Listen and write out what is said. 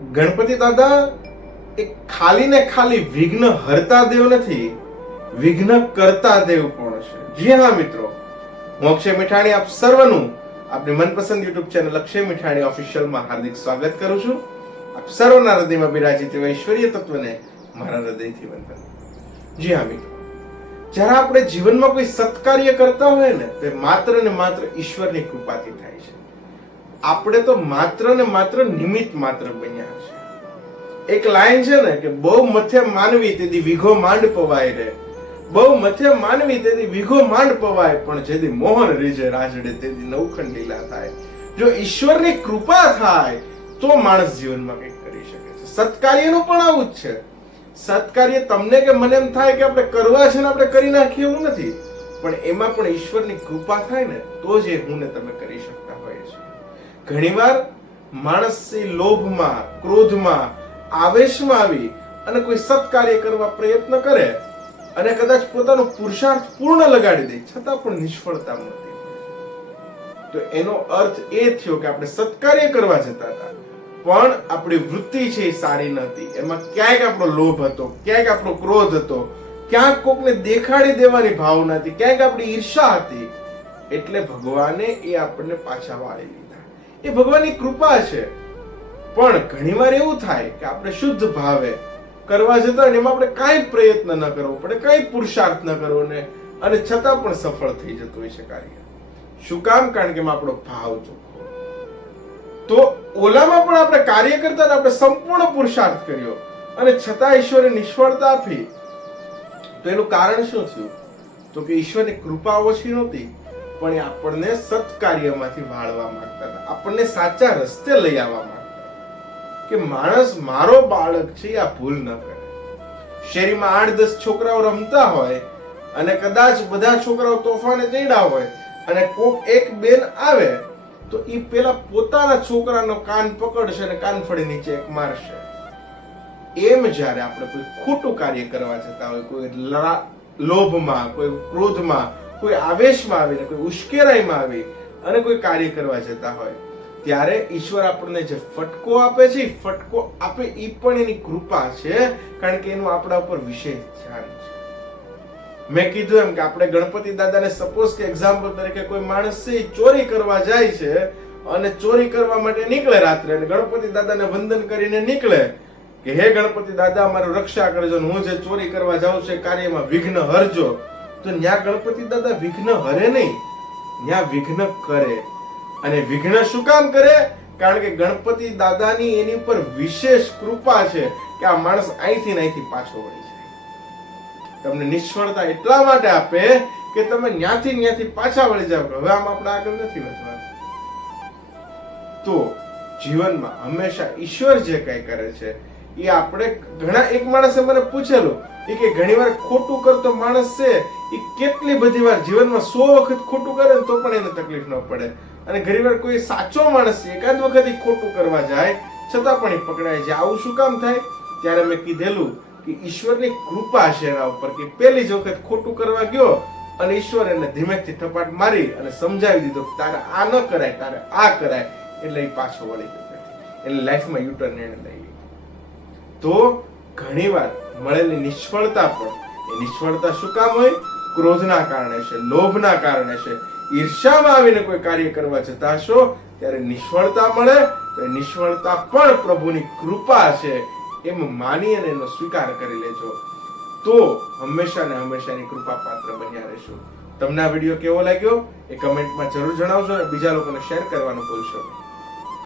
ગણપતિ દાદા એ ખાલી ને ખાલી વિઘ્ન હરતા દેવ નથી, વિઘ્ન કરતા દેવ પણ છે. જી હા મિત્રો, હું અક્ષય મીઠાણી આપ સર્વનું આપણી મનપસંદ યુટ્યુબ ચેનલ અક્ષય મીઠાણી ઓફિશિયલમાં હાર્દિક સ્વાગત કરું છું. આપ સર્વના હૃદયમાં બિરાજિત એવા ઈશ્વરીય તત્વને મારા હૃદયથી વંદન. જી હા મિત્રો, જ્યારે આપણે જીવનમાં કોઈ સત્કાર્ય કરતા હોય ને, તે માત્ર ને માત્ર ઈશ્વરની કૃપાથી થાય છે. આપણે તો માત્ર ને માત્ર નિમિત્ત માત્ર બન્યા છે. એક લાઈન છે ને કે બહુ મથે માનવી તેથી વીઘો માંડ પવાય રે, બહુ મથે માનવી તેથી વીઘો માંડ પવાય, પણ જેથી મોહન રીજે રાજડે તેથી નવખંડ લીલા થાય. જો ઈશ્વરની કૃપા થાય તો માણસ જીવનમાં કંઈક કરી શકે છે. સત્કાર્યનું પણ આવું જ છે. સત્કાર્ય તમને કે મને એમ થાય કે આપણે કરવા છે ને આપણે કરી નાખીએ એવું નથી, પણ એમાં પણ ઈશ્વરની કૃપા થાય ને તો જ એ હું ને તમે કરી શકતા હોઈએ છીએ. ઘણીવાર માણસ લોભમાં, ક્રોધમાં, આવેશમાં આવી અને કોઈ સત્કાર્ય કરવા પ્રયત્ન કરે અને કદાચ પોતાનો પુરુષાર્થ પૂર્ણ લગાડી દે, છતાં પણ નિષ્ફળતા મળતી. તો એનો અર્થ એ થયો કે આપણે સત્કાર્ય કરવા જતા હતા, પણ આપણી વૃત્તિ છે એ સારી નહોતી. એમાં ક્યાંક આપણો લોભ હતો, ક્યાંક આપણો ક્રોધ હતો, ક્યાંક કોકને દેખાડી દેવાની ભાવના હતી, ક્યાંક આપણી ઈર્ષા હતી. એટલે ભગવાને એ આપણને પાછા વાળી લીધા. એ ભગવાનની કૃપા છે. પણ ઘણીવાર એવું થાય કે આપણે શુદ્ધ ભાવે કરવા જતા હોય, એમાં આપણે કાંઈ પ્રયત્ન ન કરવો પડે, કાંઈ પુરુષાર્થ ન કરવો ને, અને છતાં પણ સફળ થઈ જતું હોય છે કાર્ય. શું કામ? કારણ કે એમાં આપણો ભાવ ચોખ્ખો. તો ઓલામાં પણ આપણે કાર્ય કરતા આપણે સંપૂર્ણ પુરુષાર્થ કર્યો અને છતાં ઈશ્વરે નિષ્ફળતા આપી. તો એનું કારણ શું થયું? તો કે ઈશ્વરની કૃપા ઓછી નહોતી, પણ એ આપણને સત્કાર્યમાંથી વાળવા માંગતા હતા, આપણને સાચા રસ્તે લઈ આવવા માંગતા કે માણસ મારો બાળક છે, આ ભૂલ ન કરે. શેરીમાં 8-10 છોકરાઓ રમતા હોય અને કદાચ બધા છોકરાઓ તોફાને ચડ્યા હોય અને કોક એક બેન આવે તો ઈ પેલા પોતાના છોકરાનો કાન પકડશે અને કાનફળી નીચે એક મારશે. એમ જ્યારે આપણે કોઈ ખોટું કાર્ય કરવા જતા હોય, કોઈ લોભમાં, કોઈ ક્રોધમાં, કોઈ આવેશમાં આવીને, કોઈ ઉશ્કેરાઈમાં આવી અને કોઈ કાર્ય કરવા જતા હોય, ત્યારે ઈશ્વર આપણને જે ફટકો આપે છે, ફટકો આપે એ પણ એની કૃપા છે, કારણ કે એનું આપણા ઉપર વિશેષ ધ્યાન છે. મેં કીધું એમ કે આપણે ગણપતિ દાદાને સપોઝ કે એક્ઝામ્પલ તરીકે કોઈ માણસ છે ચોરી કરવા જાય છે અને ચોરી કરવા માટે નીકળે રાત્રે, અને ગણપતિ દાદાને વંદન કરીને નીકળે કે હે ગણપતિ દાદા અમારું રક્ષા કરજો, હું જે ચોરી કરવા જાઉં છું એ કાર્યમાં વિઘ્ન હરજો. તો ન્યા ગણપતિ દાદા વિઘ્ન હરે નહીં, ન્યા વિઘ્ન કરે. અને વિઘ્ન શું કામ કરે? કારણ કે ગણપતિ દાદાની એની ઉપર વિશેષ કૃપા છે કે આ માણસ અહીંથી પાછો વળી જાય. તમને નિષ્ફળતા એટલા માટે આપે કે તમે ન્યાથી પાછા વળી જાવ. હવે આમ આપણે આગળ નથી વધવાનું. તો જીવનમાં હંમેશા ઈશ્વર જે કઈ કરે છે એ આપણે ઘણા, એક માણસે મને પૂછેલું કે ઘણીવાર ખોટું કરતો માણસ છે એ કેટલી બધી વાર જીવનમાં 100 વખત ખોટું કરે ને તો પણ એને તકલીફ ન પડે, અને ઘણીવાર કોઈ સાચો માણસ છે એકાદ વખત ખોટું કરવા જાય છતાં પણ એ પકડાય છે. આવું શું કામ થાય? ત્યારે મેં કીધેલું કે ઈશ્વરની કૃપા છે એના ઉપર કે પહેલી જ વખત ખોટું કરવા ગયો અને ઈશ્વર એને ધીમેથી થપાટ મારી અને સમજાવી દીધો કે તારે આ ન કરાય, તારે આ કરાય, એટલે એ પાછો વળી ગયો. એટલે લાઈફમાં યુટર્ન એને લઈ લીધો. તો ઘણીવાર મળેલી નિષ્ફળતા પણ એ નિષ્ફળતા શું કામ હોય? ક્રોધના કારણે છે, લોભના કારણે છે. ઈર્ષામાં આવીને કોઈ કાર્ય કરવા જતા હશો ત્યારે નિષ્ફળતા મળે, તો નિષ્ફળતા પણ પ્રભુની કૃપા છે એમ માની અને એનો સ્વીકાર કરી લેજો. તો હંમેશા ને હંમેશા એની કૃપા પાત્ર બન્યા રહેશું. તમને આ વિડીયો કેવો લાગ્યો એ કમેન્ટમાં જરૂર જણાવજો અને બીજા લોકોને શેર કરવાનું ભૂલશો નહીં.